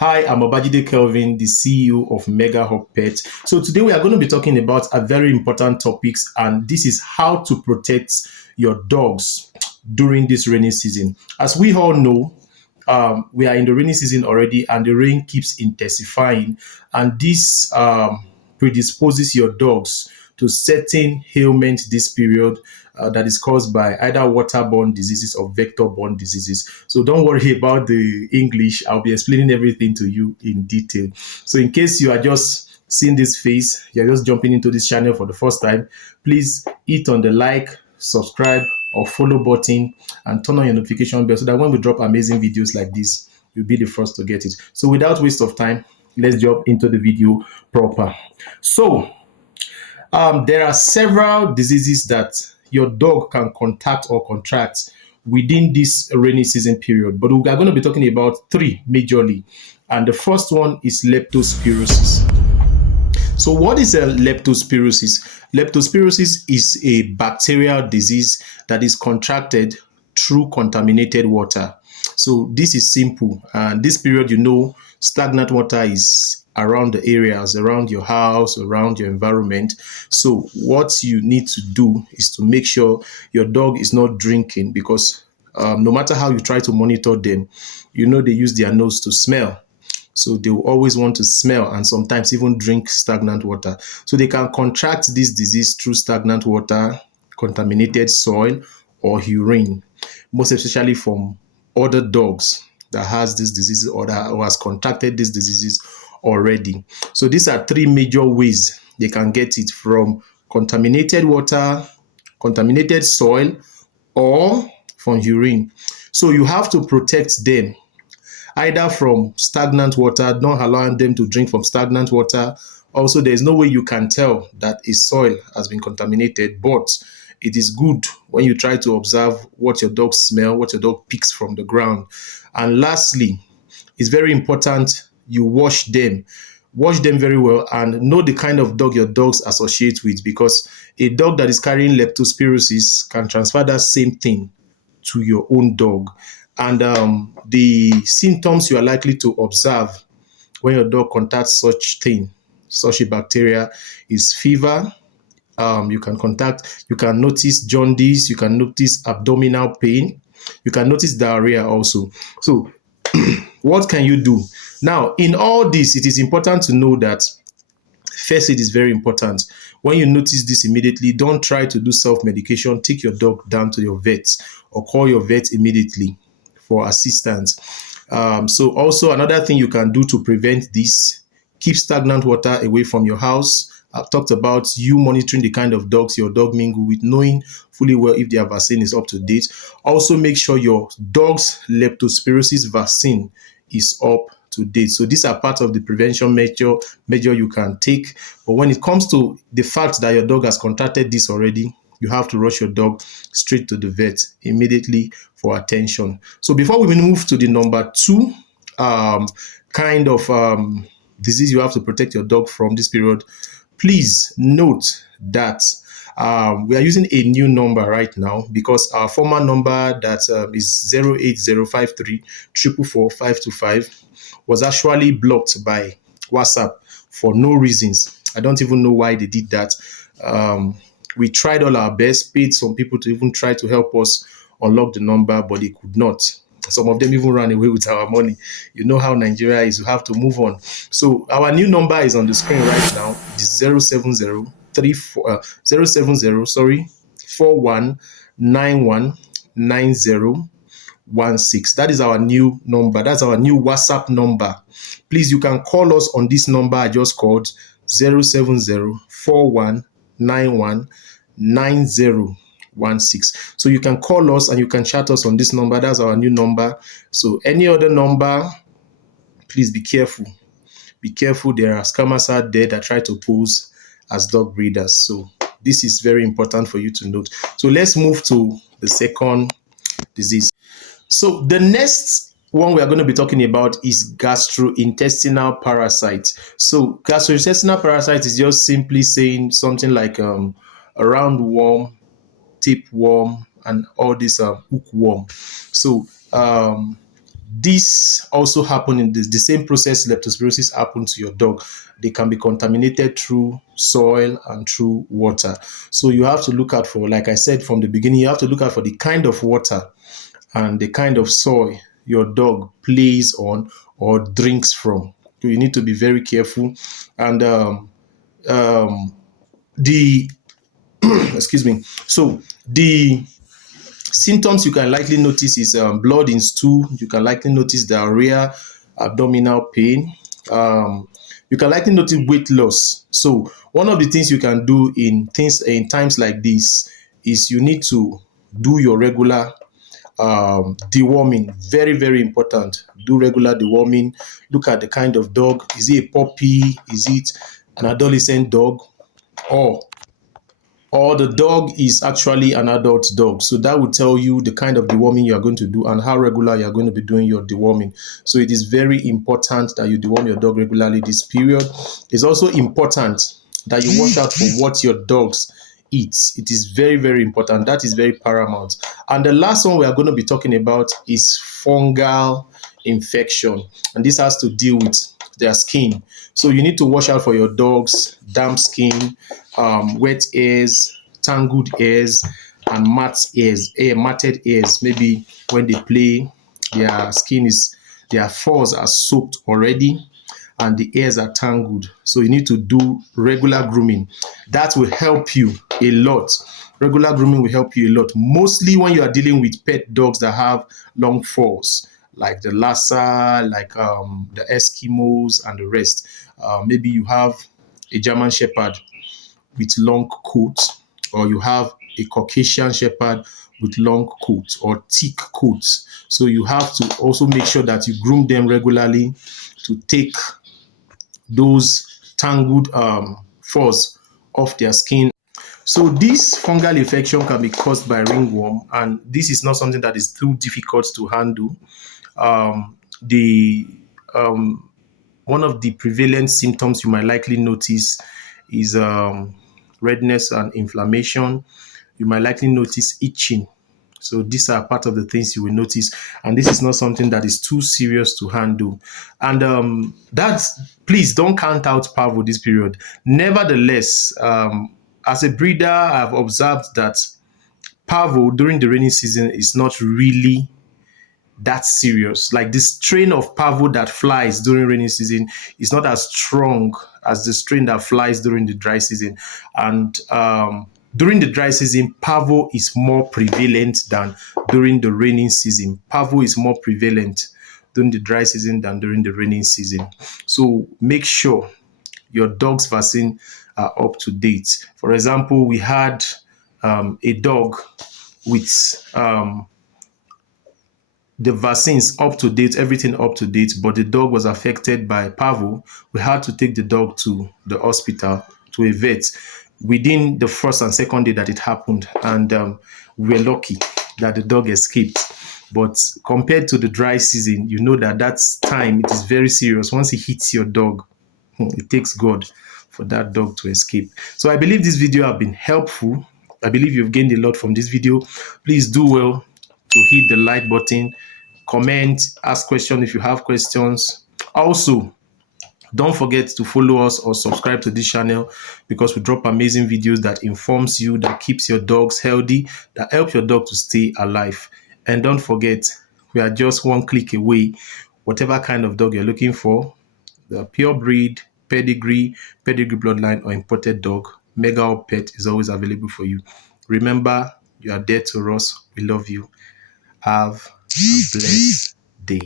Hi, I'm Obajide Kelvin, the CEO of Mega Hub Pet. So today we are going to be talking about a very important topics, and this is how to protect your dogs during this rainy season. As we all know, we are in the rainy season already, and the rain keeps intensifying, and this predisposes your dogs to certain ailments this period that is caused by either waterborne diseases or vector-borne diseases. So don't worry about the English. I'll be explaining everything to you in detail. So in case you are just seeing this face, you're just jumping into this channel for the first time, please hit on the like, subscribe, or follow button and turn on your notification bell so that when we drop amazing videos like this, you'll be the first to get it. So without waste of time, let's jump into the video proper. So there are several diseases that your dog can contact or contract within this rainy season period, but we are going to be talking about three majorly. And the first one is leptospirosis. So what is a leptospirosis? Leptospirosis is a bacterial disease that is contracted through contaminated water. So this is simple. And this period, stagnant water is around the areas, around your house, around your environment. So what you need to do is to make sure your dog is not drinking, because no matter how you try to monitor them, they use their nose to smell. So they will always want to smell and sometimes even drink stagnant water. So they can contract this disease through stagnant water, contaminated soil, or urine, most especially from other dogs that has this disease or that has contracted these diseases already. So these are three major ways they can get it: from contaminated water, contaminated soil, or from urine. So you have to protect them either from stagnant water, not allowing them to drink from stagnant water. Also, there's no way you can tell that a soil has been contaminated, but it is good when you try to observe what your dog smell, what your dog picks from the ground. And lastly, it's very important you wash them. Wash them very well and know the kind of dog your dogs associate with, because a dog that is carrying leptospirosis can transfer that same thing to your own dog. And the symptoms you are likely to observe when your dog contacts such a bacteria, is fever. You can notice jaundice, you can notice abdominal pain, you can notice diarrhea also. So what can you do? Now, in all this, it is important to know that first aid is very important. When you notice this immediately, don't try to do self-medication. Take your dog down to your vet or call your vet immediately for assistance. So also another thing you can do to prevent this: keep stagnant water away from your house. I've talked about you monitoring the kind of dogs your dog mingle with, knowing fully well if their vaccine is up to date. Also make sure your dog's leptospirosis vaccine is up to date. So these are part of the prevention measure you can take. But when it comes to the fact that your dog has contracted this already, you have to rush your dog straight to the vet immediately for attention. So before we move to the number two kind of disease you have to protect your dog from this period, please note that we are using a new number right now, because our former number that is 08053 444 525 was actually blocked by WhatsApp for no reasons. I don't even know why they did that. We tried all our best, paid some people to even try to help us unlock the number, but they could not. Some of them even ran away with our money. You know how Nigeria is, you have to move on. So our new number is on the screen right now. It is 41919016. That is our new number. That's our new WhatsApp number. Please, you can call us on this number I just called, 07041919016. So you can call us and you can chat us on this number. That's our new number. So any other number, please be careful. Be careful. There are scammers out there that try to pose as dog breeders. So this is very important for you to note. So let's move to the second disease. So the next one we are going to be talking about is gastrointestinal parasites. So gastrointestinal parasites is just simply saying something like a roundworm, tapeworm, and all this hookworm. So this also happen in the same process leptospirosis happens to your dog. They can be contaminated through soil and through water. So you have to look out for, like I said from the beginning, you have to look out for the kind of water and the kind of soil your dog plays on or drinks from. So you need to be very careful. And the excuse me. So the symptoms you can likely notice is blood in stool. You can likely notice diarrhea, abdominal pain. You can likely notice weight loss. So one of the things you can do in times like this is you need to do your regular deworming. Very, very important. Do regular deworming. Look at the kind of dog. Is it a puppy? Is it an adolescent dog? Or the dog is actually an adult dog. So that will tell you the kind of deworming you are going to do and how regular you are going to be doing your deworming. So it is very important that you deworm your dog regularly this period. It's also important that you watch out for what your dogs eat. It is very, very important. That is very paramount. And the last one we are going to be talking about is fungal infection. And this has to deal with their skin. So you need to watch out for your dog's damp skin, wet ears, tangled ears, and matted ears. Maybe when they play, their furs are soaked already and the ears are tangled. So you need to do regular grooming. That will help you a lot. Regular grooming will help you a lot, mostly when you are dealing with pet dogs that have long furs, like the Lhasa, like the Eskimos and the rest. Maybe you have a German Shepherd with long coat, or you have a Caucasian Shepherd with long coat or thick coats. So you have to also make sure that you groom them regularly to take those tangled furs off their skin. So this fungal infection can be caused by ringworm, and this is not something that is too difficult to handle. The One of the prevalent symptoms you might likely notice is redness and inflammation. You might likely notice itching. So these are part of the things you will notice, and this is not something that is too serious to handle. And please don't count out parvo this period. Nevertheless, as a breeder, I've observed that parvo during the rainy season is not really that serious. Like the strain of parvo that flies during rainy season is not as strong as the strain that flies during the dry season. And during the dry season, parvo is more prevalent than during the rainy season. Parvo is more prevalent during the dry season than during the rainy season. So make sure your dog's vaccine are up to date. For example, we had a dog with the vaccines up to date, everything up to date, but the dog was affected by parvo. We had to take the dog to the hospital, to a vet, within the first and second day that it happened. And we were lucky that the dog escaped. But compared to the dry season, you know that time, it is very serious. Once it hits your dog, it takes God for that dog to escape. So I believe this video have been helpful. I believe you've gained a lot from this video. Please do well to hit the like button, comment, ask questions if you have questions. Also, don't forget to follow us or subscribe to this channel, because we drop amazing videos that informs you, that keeps your dogs healthy, that help your dog to stay alive. And don't forget, we are just one click away. Whatever kind of dog you're looking for, the pure breed, pedigree bloodline, or imported dog, Mega Hub Pet is always available for you. Remember, you are dear to us. We love you. Have a blessed day.